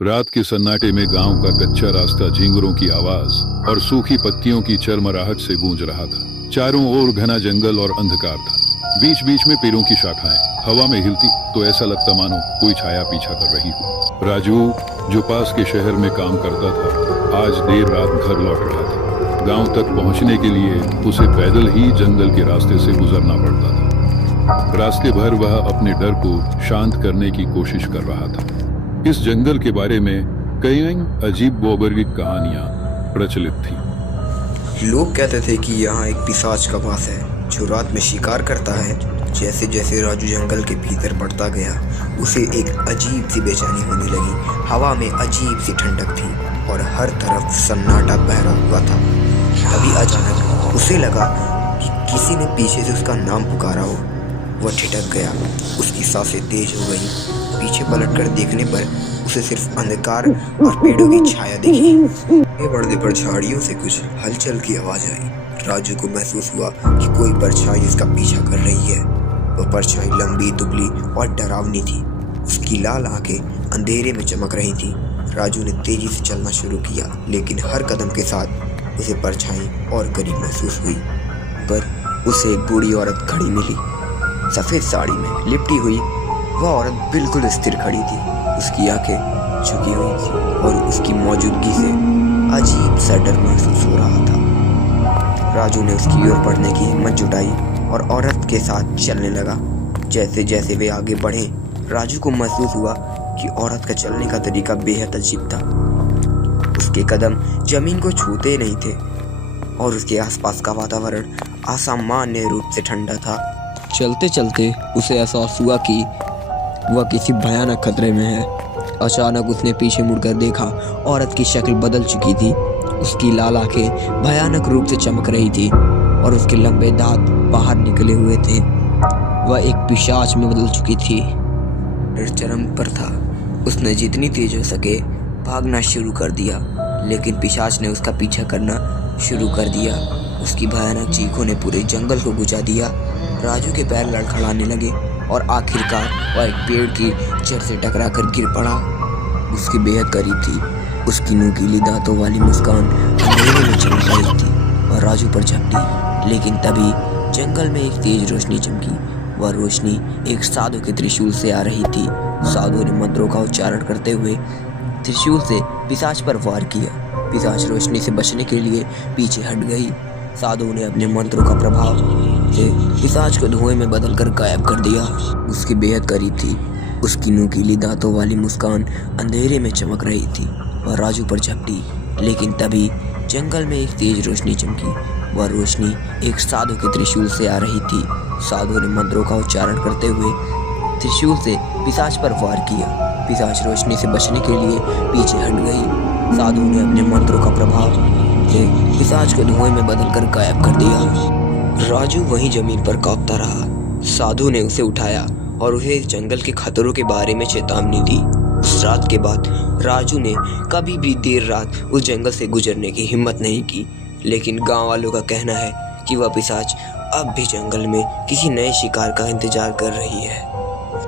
रात के सन्नाटे में गांव का कच्चा रास्ता झींगुरों की आवाज और सूखी पत्तियों की चरमराहट से गूंज रहा था। चारों ओर घना जंगल और अंधकार था। बीच बीच में पेड़ों की शाखाएं हवा में हिलती तो ऐसा लगता मानो कोई छाया पीछा कर रही हो। राजू, जो पास के शहर में काम करता था, आज देर रात घर लौट रहा था। गांव तक पहुंचने के लिए उसे पैदल ही जंगल के रास्ते से गुजरना पड़ता था। रास्ते भर वह अपने डर को शांत करने की कोशिश कर रहा था। इस जंगल के बारे में कई अजीब भौगोलिक कहानियां प्रचलित थी। लोग कहते थे कि यहाँ एक पिशाच का वास है जो रात में शिकार करता है। जैसे जैसे राजू जंगल के भीतर बढ़ता गया, उसे एक अजीब सी बेचैनी होने लगी। हवा में अजीब सी ठंडक थी और हर तरफ सन्नाटा बहरा हुआ था। तभी अचानक उसे लगा कि किसी ने पीछे से उसका नाम पुकारा हो। वह ठिठक गया, उसकी सांसें तेज हो गई। पीछे पलटकर देखने पर उसे सिर्फ अंधकार और पेड़ों की छाया दिखी। बढ़ने पर झाड़ियों से कुछ हलचल की आवाज आई। राजू को महसूस हुआ कि कोई परछाई इसका पीछा कर रही है। वह परछाई लंबी, दुबली और डरावनी थी। उसकी लाल आंखें अंधेरे में चमक रही थी। राजू ने तेजी से चलना शुरू किया, लेकिन हर कदम के साथ उसे परछाई और करीब महसूस हुई। पर उसे एक बूढ़ी औरत खड़ी मिली, सफेद साड़ी में लिपटी हुई। वह औरत बिल्कुल स्थिर खड़ी थी। उसकी आंखें झुकी हुई थी और उसकी मौजूदगी से अजीब सा डर महसूस हो रहा था। राजू ने उसकी ओर बढ़ने की हिम्मत जुटाई और औरत के साथ चलने लगा। जैसे जैसे वे आगे बढ़े, राजू को महसूस हुआ कि औरत का चलने का तरीका बेहद अजीब था। उसके कदम जमीन को छूते नहीं थे और उसके आसपास का वातावरण असामान्य रूप से ठंडा था। चलते चलते उसे एहसास हुआ कि वह किसी भयानक खतरे में है। अचानक उसने पीछे मुड़कर देखा। औरत की शक्ल बदल चुकी थी। उसकी लाल आंखें भयानक रूप से चमक रही थी और उसके लंबे दांत बाहर निकले हुए थे। वह एक पिशाच में बदल चुकी थी। डर चरम पर था। उसने जितनी तेज हो सके भागना शुरू कर दिया, लेकिन पिशाच ने उसका पीछा करना शुरू कर दिया। उसकी भयानक चीखों ने पूरे जंगल को गुजा दिया। राजू के पैर लड़खड़ाने लगे और आखिरकार वह एक पेड़ की जड़ से टकराकर गिर पड़ा। उसके बेहद करीब थी। उसकी नुकीली दांतों वाली मुस्कान अंधेरे में चमक रही थी और राजू पर झपटी। लेकिन तभी जंगल में एक तेज रोशनी चमकी। वह रोशनी एक साधु के त्रिशूल से आ रही थी। साधु ने मंत्रों का उच्चारण करते हुए त्रिशूल से पिशाच पर वार किया। पिशाच रोशनी से बचने के लिए पीछे हट गई। साधु ने अपने मंत्रों का प्रभाव से पिशाच को धुएं में बदलकर गायब कर दिया। उसके बेहद करीब थी। उसकी नुकीली दांतों वाली मुस्कान अंधेरे में चमक रही थी। वह राजू पर झपटी। लेकिन तभी जंगल में एक तेज रोशनी चमकी। वह रोशनी एक साधु के त्रिशूल से आ रही थी। साधु ने मंत्रों का उच्चारण करते हुए त्रिशूल से पिशाच पर वार किया। पिशाच रोशनी से बचने के लिए पीछे हट गई। साधु ने अपने मंत्रों का प्रभाव से पिशाच को धुएं में बदलकर गायब कर दिया। राजू वहीं जमीन पर कांपता रहा। साधु ने उसे उठाया और उसे जंगल के खतरों के बारे में चेतावनी दी। उस रात के बाद राजू ने कभी भी देर रात उस जंगल से गुजरने की हिम्मत नहीं की। लेकिन गांव वालों का कहना है कि वह पिशाच अब भी जंगल में किसी नए शिकार का इंतजार कर रही है।